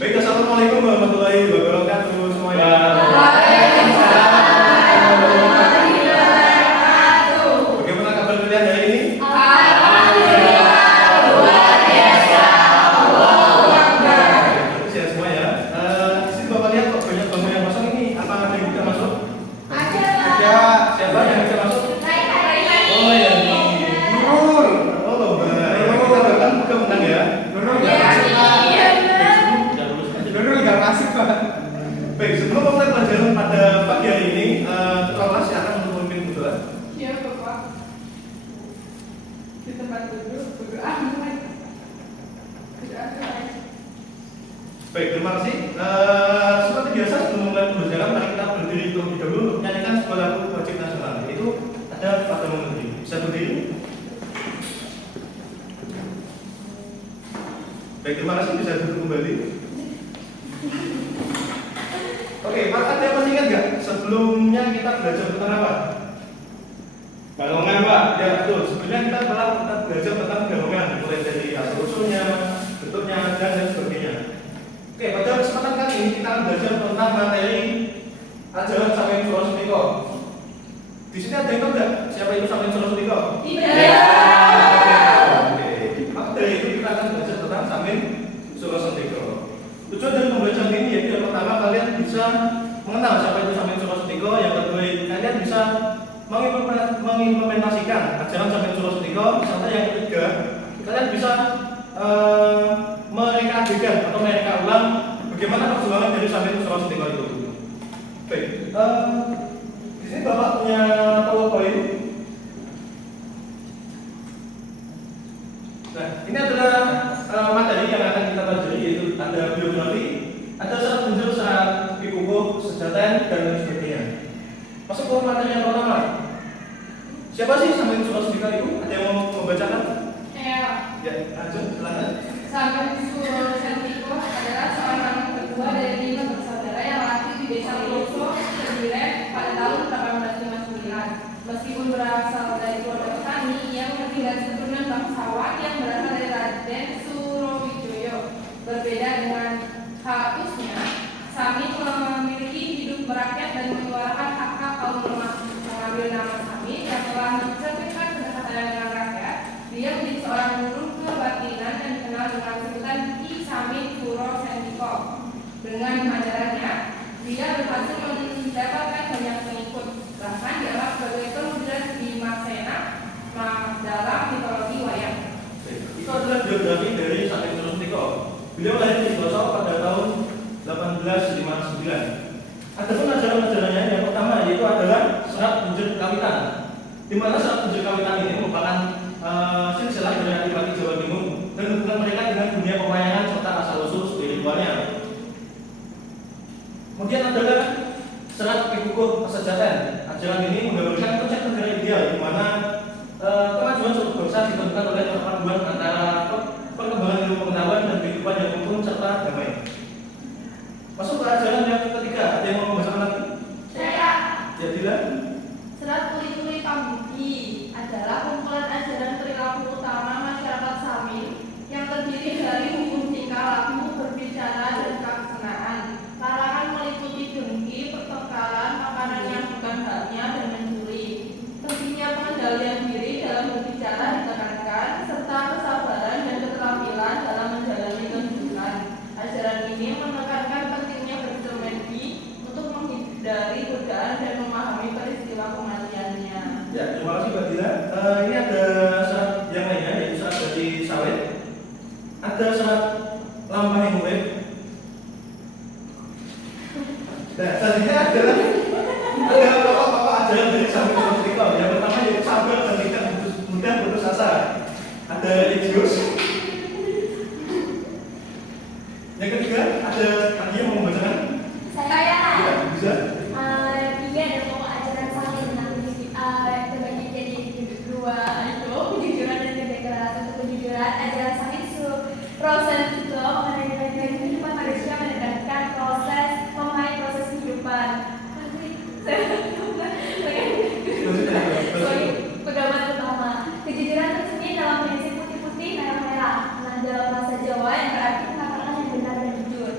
Baik, assalamualaikum warahmatullahi wabarakatuh semuanya. Bagaimana kabar kalian hari ini? Sehat semua ya. Di sini Bapak lihat kok banyak bangku yang masuk ini. Apa ada yang bisa masuk? Ada. Siapa yang bisa masuk? Oh ya, Nurul. Oh lomba. Kita doakan semoga menang ya. Nurul nggak masuk Pak. Baik, sebelum memulai pelajaran pada pagi hari ini, ketua kelas silakan untuk memimpin berdoa. Ya Bapak, di tempat duduk berdoa mulai. Baik, terima kasih. Seperti biasa sebelum memulai pembelajaran, mari kita berdiri terlebih dahulu untuk menyanyikan sebuah lagu wajib nasional. Itu ada pada mengerti. Bisa berdiri? Baik, terima kasih. Bisa duduk kembali. Oke, Pak, ada yang masih ingat nggak? Sebelumnya kita belajar tentang apa? Balongan, Pak. Ya, betul. Sebelumnya kita belajar tentang balongan, mulai dari asal-usulnya, bentuknya, dan lain sebagainya. Oke, pada kesempatan kali ini kita akan belajar tentang materi ajaran Samin Surasutiko. Di sini ada yang tahu nggak siapa itu Samin Surasutiko? Tidak. Oke, maka dari itu kita akan belajar tentang Samin Surasutiko. Tujuan dari pembelajaran ini yaitu yang pertama kalian bisa mengenal siapa itu Samin Surasutiko, yang kedua kalian bisa mengimplementasikan ajaran Samin Surasutiko, serta yang ketiga kalian bisa mereka adegan atau mereka ulang bagaimana perjuangan dari Samin Surasutiko itu. Baik, di sini Bapak punya PowerPoint. Nah, ini adalah materi yang akan kita pelajari, yaitu ada biografi, ada syarat penjuru, syarat pikukuh, sejaten, dan lain sebagainya. Masuk ke materi yang pertama. Siapa sih Samin Surasutiko itu? Ada yang mau membacakan? Ya, lanjut, silakan. Samin Surasutiko adalah seorang kedua dari 5 bersaudara yang lahir di desa Peloso, Kediri pada tahun 1859. Meskipun berasal dari keluarga petani, ia tidak keturunan bangsawan yang berasal dari Raden Surowijoyo. Berbeda dengan hatusnya, Samin memiliki hidup merakyat dan menyuarakan hak-hak kaum lemah. Mengambil nama Samin yang telah mencerminkan kedekatan dengan rakyat, dia menjadi seorang guru kebatinan yang dikenal dengan sebutan Ki Samin Surasutiko. Dengan ajarannya, dia berhasil mendapatkan banyak pengikut. Bahkan dianggap sebagai kemudian di Marsena dalam mitologi wayang. Itu adalah biografi dari Samin Surasutiko. Beliau lahir di Peloso pada tahun 1859. Adapun ajaran-ajarannya yang pertama yaitu adalah serat punjur kawitan, di mana serat punjur kawitan ini merupakan silsilah dari Adipati Jawa Timur dan hubungan mereka dengan dunia pewayangan serta asal-usul spiritualnya. Kemudian adalah serat pikukuh sejaten. Ajaran ini menggambarkan konsep negara ideal di mana kemajuan suatu bangsa ditentukan oleh perpaduan antara perkembangan ilmu pengetahuan dan kehidupan yang rukun serta damai. Masuk ke ajaran yang ketiga, ada yang mau membacakan lagi? Saya. Ya, Dila. Serat Tuli-Tuli Pambudi adalah kumpulan ajaran perilaku utama masyarakat Samin yang terdiri dari hukum tingkah laku, berbicara, dan kelaksanaan. Larangan meliputi dengki, pertengkaran, makanan yang bukan haknya, dan mencuri. Pentingnya pengendalian diri dalam berbicara ditekankan, serta kesabaran dan keterampilan dalam menjalani kehidupan. Ajaran ini menekankan pentingnya bersemedi untuk menghindari godaan dan memahami peristiwa kematiannya. Ya, terima kasih Mbak Dila. Ini ada syarat yang lainnya, yaitu syarat dari sawit. Ada syarat lambah yang urip. Nah, selanjutnya adalah ada pokok-pokok ajaran dari Samin Surasutiko. Yang pertama yaitu sabar dan tidak mudah putus asa. Ada religius. Yang ketiga ada lagi yang mau membacakan? Saya. Ya, bisa. Dia ada pokok ajaran Samin terbagi jadi dua, kejujuran dan kebenaran. Untuk kejujuran, ajaran Samin Surasutiko mengenai kehidupan manusia menekankan memahami proses kehidupan. Pedoman utama kejujuran tercermin dalam prinsip putih-putih merah-merah dalam bahasa Jawa yang berarti mengatakan yang benar dan jujur.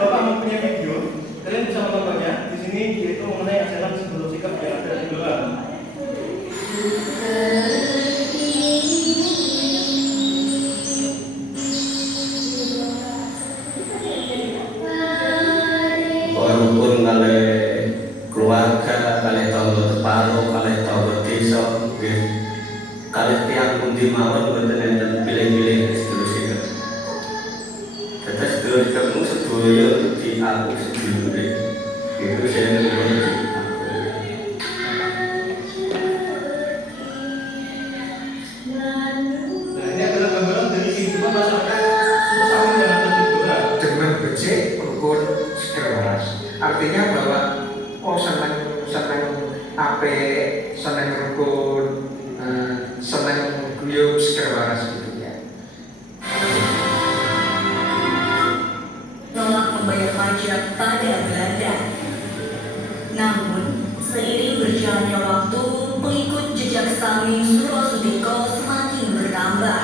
Bapak mempunyai video, kalian bisa menontonnya. Di sini yaitu mengenai ajaran sebelum sikap yang ada di Blora. Walaupun kali keluarga, kali tangga teparo, kali tangga desa, kali tiang pundi mawon boten enten pilih-pilih sedulur sikap. Tetes sedulur sikapmu sedaya di aku sedulure. Itu saya nuwun di aku. Nah, ini adalah gambaran dari kehidupan masyarakat suku Samin yang ada di Blora. Dengan becik rukun sekeras. Artinya bahwa seneng ape, seneng rukun, seneng guyub sekeras gitu ya. Tolak membayar pajak pada Belanda. Namun, seiring berjalannya waktu, pengikut jejak Samin Surosudiko semakin bertambah.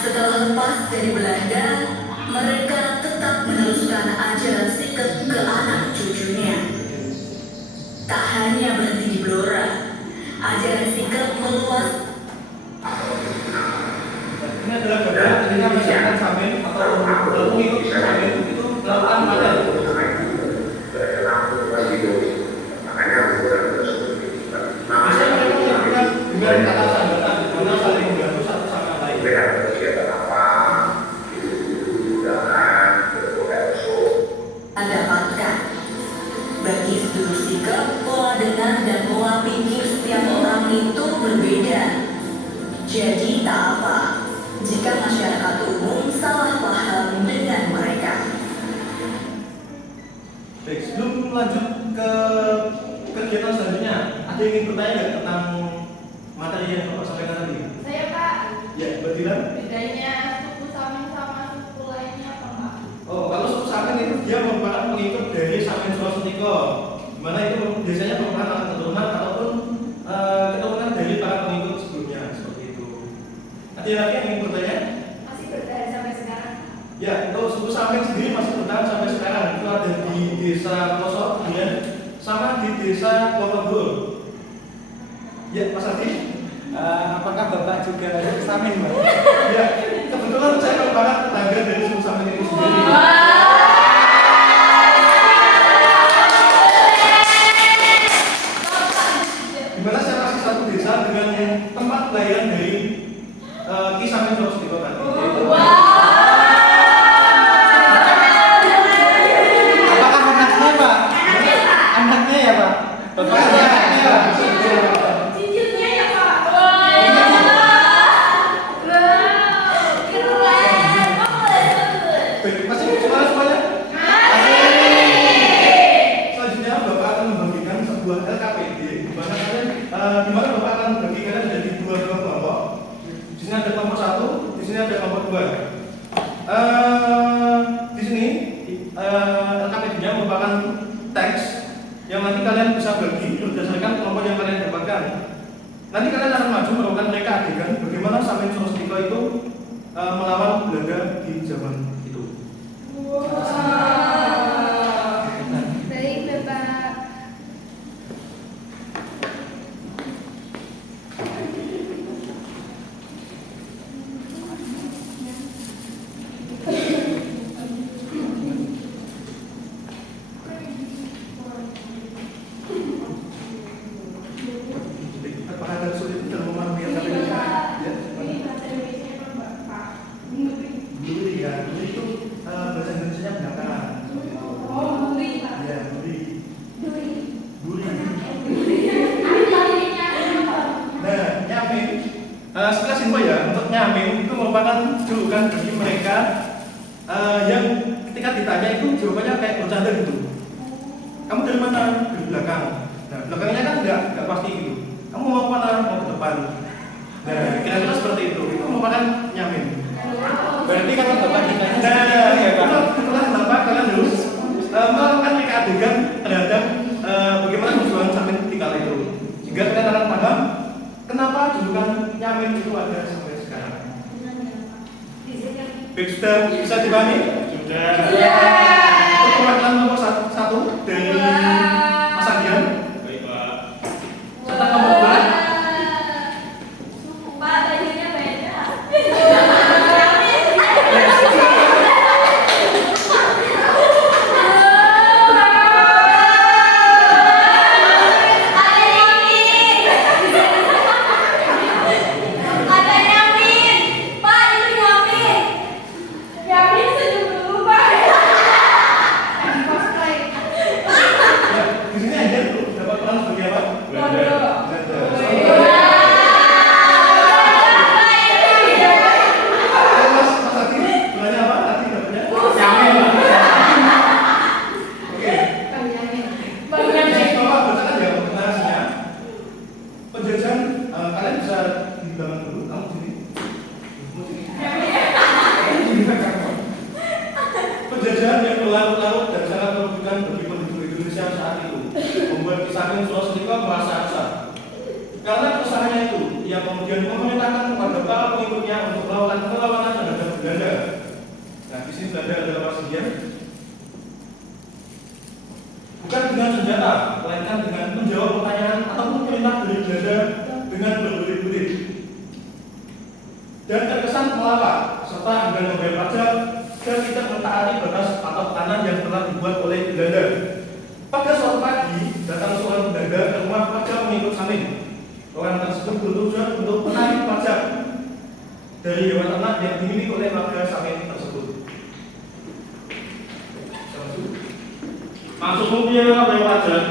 Setelah lepas dari Belanda, mereka tetap meneruskan ajaran sikap ke anak cucunya. Tak hanya berhenti di Blora, ajaran sikap meluas. Ini adalah gambaran ketika masyarakat Samin atau pengikut Samin itu melakukan panen. Biasanya mereka melakukan dengan kata sambatan, mana saling membantu satu sama lain. Dapatkan bagi sedulur sikap, pola dengar dan pola pikir setiap orang itu berbeda. Jadi tak apa jika masyarakat umum salah paham dengan mereka. Baik, sebelum lanjut ke kegiatan selanjutnya, ada yang ingin bertanya nggak tentang materi yang Bapak sampaikan tadi? Saya Pak, Ya, Mbak Dilan. bedanya suku Samin sama suku lainnya apa Pak? Oh, kalau suku Samin itu dia merupakan pengikut dari Samin Surosudiko, di mana itu biasanya merupakan anak keturunan ataupun keturunan dari para pengikut sebelumnya, seperti itu. Ada lagi yang ingin bertanya? Masih bertahan sampai sekarang? Ya, untuk suku Samin sendiri masih bertahan sampai sekarang. Itu ada di desa Pelosok, kemudian sama di desa Klotobur. Ya, Mas Adi. Apakah Bapak juga suku Samin, Mbak? Ya, kebetulan saya merupakan tetangga dari suku Samin itu sendiri. Di mana saya masih satu desa dengan tempat kelahiran dari Ki Samin Surosudiko tadi. Yaitu Apakah anaknya, Pak? Anaknya ya, Pak? Bapak anaknya, Pak? Cicitnya ya Pak? Baik, masih semuanya? Selanjutnya Bapak akan membagikan sebuah LKPD di mana Bapak akan membagikannya menjadi dua kelompok. Di sini ada kelompok 1, di sini ada kelompok 2. Di sini LKPD-nya merupakan teks yang nanti kalian bisa bagi berdasarkan kelompok yang kalian dapatkan. Nanti kalian akan maju merupakan mereka adegan bagaimana Samin Surosudiko itu melawan Belanda di zaman itu. Baik, Bapak. Apakah ada sulit dalam memahami LKPD? Ya. Ini bahasa Indonesia apa Pak? Duri ya, duri itu bahasa Indonesia belakang. Oh, Duri Pak. Ya, duri. Duri. Duri. Artinya apa? Nah, nyamin. Sekilas info ya, untuk nyamin itu merupakan julukan bagi mereka yang ketika ditanya itu jawabannya kayak bercanda gitu. Kamu dari mana? Dari belakang. Nah, belakangnya kan nggak pasti gitu. Kamu mau kemana? Mau ke depan. Nah, kira-kira seperti itu. Itu merupakan nyamin. Berarti kalau Bapak ditanya Nah, seperti itu ya, Pak? itulah kenapa kalian harus melakukan reka adegan terhadap bagaimana perjuangan Samin di kala itu. Sehingga kalian akan paham kenapa julukan nyamin itu ada sampai sekarang. Baik, sudah bisa dipahami? Perwakilan nomor satu dari Mas Adian. Baik, Pak. Serta nomor 2. Pak, tadinya beda. Di sini aja dapat peran sebagai apa? Belanda. Mas Adi, perannya apa? Adi dapatnya? Yamin, Oke. Jadi Bapak bacakan ya narasinya. Penjajahan kalian bisa di belakang dulu. Kamu sini. Penjajahan yang berlarut-larut dan sangat merugikan bagi penduduk Indonesia saat itu membuat Ki Sulastiko merasa resah. Karena keresahannya itu, ia kemudian memerintahkan kepada para pengikutnya untuk melakukan perlawanan terhadap Belanda. Nah, di sini Belanda adalah Persediaan. Bukan dengan senjata, melainkan dengan menjawab pertanyaan ataupun perintah dari Belanda dengan berbelit-belit. Dan terkesan melawak, serta enggan membayar pajak dan tidak mentaati batas atau tanah yang telah dibuat oleh Belanda. Pada suatu pagi, datang seorang Belanda ke rumah pajak mengikut Samin. Orang tersebut bertujuan untuk menarik pajak dari hewan ternak yang dimiliki oleh warga Samin tersebut. Maksudmu piye ora bayar pajak?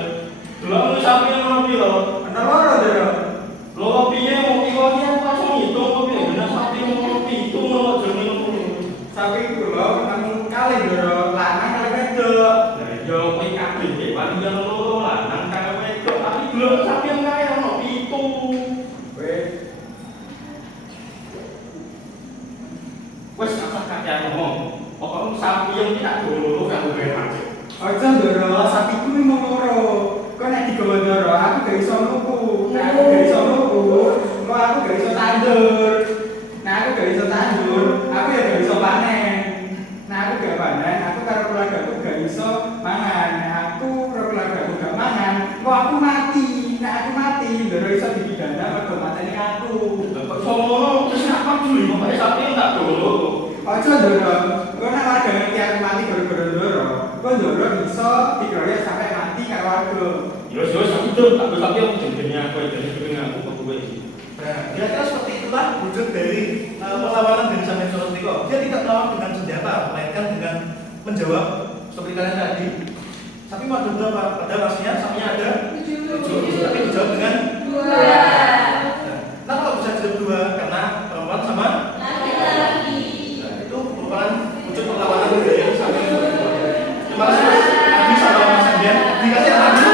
Delok sapi yang ono piro? Ana loro dhewe. Lho piye mau iki kok aku langsung ngitung kok piye bener sapi mau pitu mau jenenge ngono. Sapi kula nang kali ndoro lanang kali wedok. Lah yo kowe kabeh iki paling yo loro lanang karo wedok tapi delok sapi yang kae ono pitu. Wes asal kakek ngomong. Pokoknya sapi yang tidak loro karo bayar pajak. Aja ndoro sapi kuwi mung loro. Kok nek digawa ndoro aku gak iso nuku. Nek aku gak iso nuku, kok aku gak iso tandur. Nek aku gak iso tandur, aku ya gak iso panen. Nek aku gak panen, aku karo keluargaku gak iso mangan. Nek aku karo keluargaku gak mangan, kok aku mati. Nek aku mati, ndoro iso dipidana mergo mateni aku. Kok sono wis nak peduli kok sapi yang tak loro. Aja ndoro, kok nek warga ngerti aku mati gara-gara ndoro, kok ndoro iso dikeroyok sampai mati karo warga. Yo sapi itu tak sapi yang jenenge aku dari jenenge aku kok kowe iki. Nah, kira-kira seperti itulah wujud dari perlawanan dari Samin Sulastiko. Dia tidak melawan dengan senjata, melainkan dengan menjawab seperti kalian tadi. Sapi mau ada berapa? Pada pastinya sapinya ada 7, tapi dijawab dengan 2. Nah, kalau bisa jawab 2 karena perempuan sama Laki-laki. nah, itu merupakan wujud perlawanan dari Samin Sulastiko. Terima kasih Mas Adi sama Mas Andian. Dikasih apa dulu?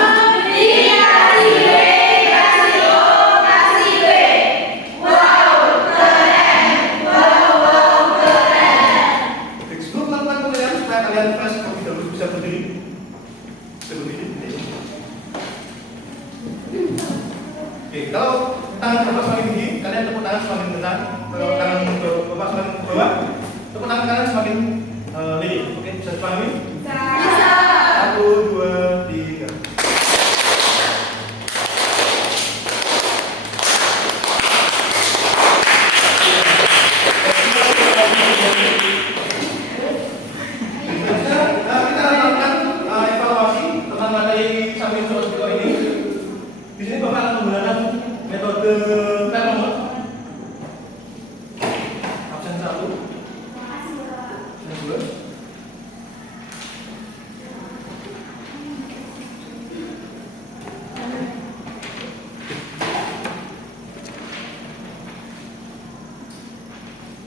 Sebelum melakukan penilaian supaya kalian fresh terlebih dahulu bisa berdiri. Oke, kalau tangan Bapak semakin tinggi, kalian tepuk tangan semakin dekat. Kalau tangan Bapak semakin ke bawah, tepuk tangan kalian semakin lirik. Oke, bisa dipahami? Bisa. 1, 2, 3. Kita lakukan evaluasi tentang materi Samin Sulastiko ini. Di sini Bapak akan menggunakan metode termometer. Absen 1. Absen 2.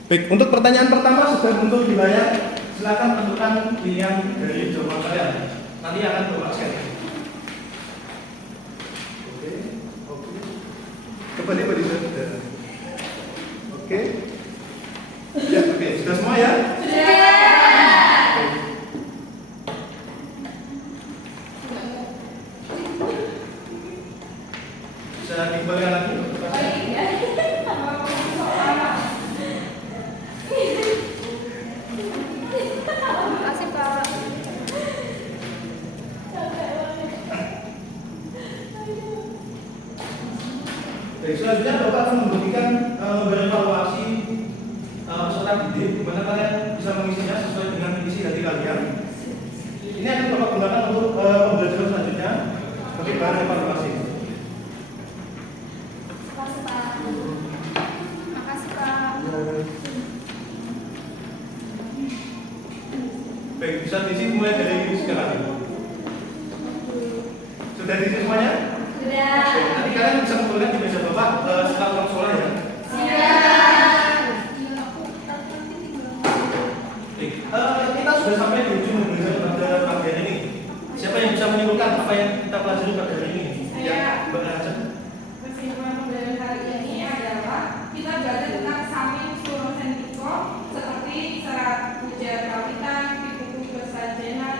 Baik, untuk pertanyaan pertama sudah muncul di layar. Silakan tentukan pilihan dari jawaban kalian. Nanti akan Bapak share. Oke. Kembali pada sudah. Oke. Ya, oke. Sudah semua ya? Bisa dikembalikan lagi? Baik, selanjutnya Bapak akan memberikan evaluasi peserta didik, di mana kalian bisa mengisinya sesuai dengan isi hati kalian. Ini akan Bapak gunakan untuk pembelajaran selanjutnya sebagai bahan evaluasi. Makasih Pak. Makasih Pak. Baik, bisa diisi mulai dari sekarang. Sudah diisi semuanya? Sudah. Oke, nanti kalian bisa kumpulkan di meja Bapak setelah pulang sekolah ya. Siap. Baik, kita sudah sampai di ujung pembelajaran pada bagian ini. Siapa yang bisa menyimpulkan apa yang kita pelajari pada hari ini? Saya. Ya, Bapak aja. Kesimpulan pembelajaran hari ini adalah kita belajar tentang samping surosentiko seperti serat puja kawitan, buku kesajenan,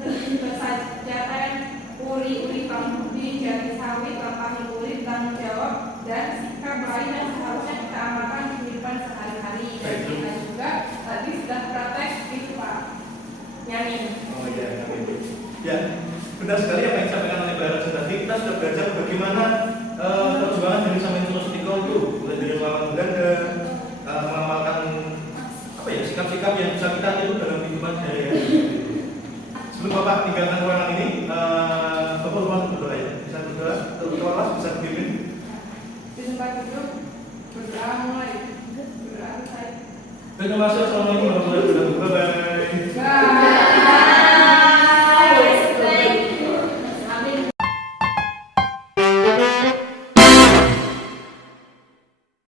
kesajaten, uri-uri pambudi, jati sawit, lapangan uri, tanggung jawab, dan sikap lain yang seharusnya kita amalkan di kehidupan sehari-hari. Dan kita juga tadi sudah praktek itu Pak, nyanyi. Oh iya, ya, benar sekali apa yang disampaikan oleh Mbak Raja tadi. Kita sudah belajar bagaimana perjuangan dari Samin Surosentiko itu, mulai dari melawan Belanda, mengamalkan apa ya sikap-sikap yang bisa kita tiru dalam kehidupan sehari-hari. Sebelum Bapak tinggalkan ruangan ini, Bapak ruang berdoa ya. Bisa berdoa, terus bisa dipimpin. Di tempat duduk berdoa mulai. Berdoa selesai. Terima kasih. Assalamualaikum warahmatullahi wabarakatuh. Bye bye. Bye.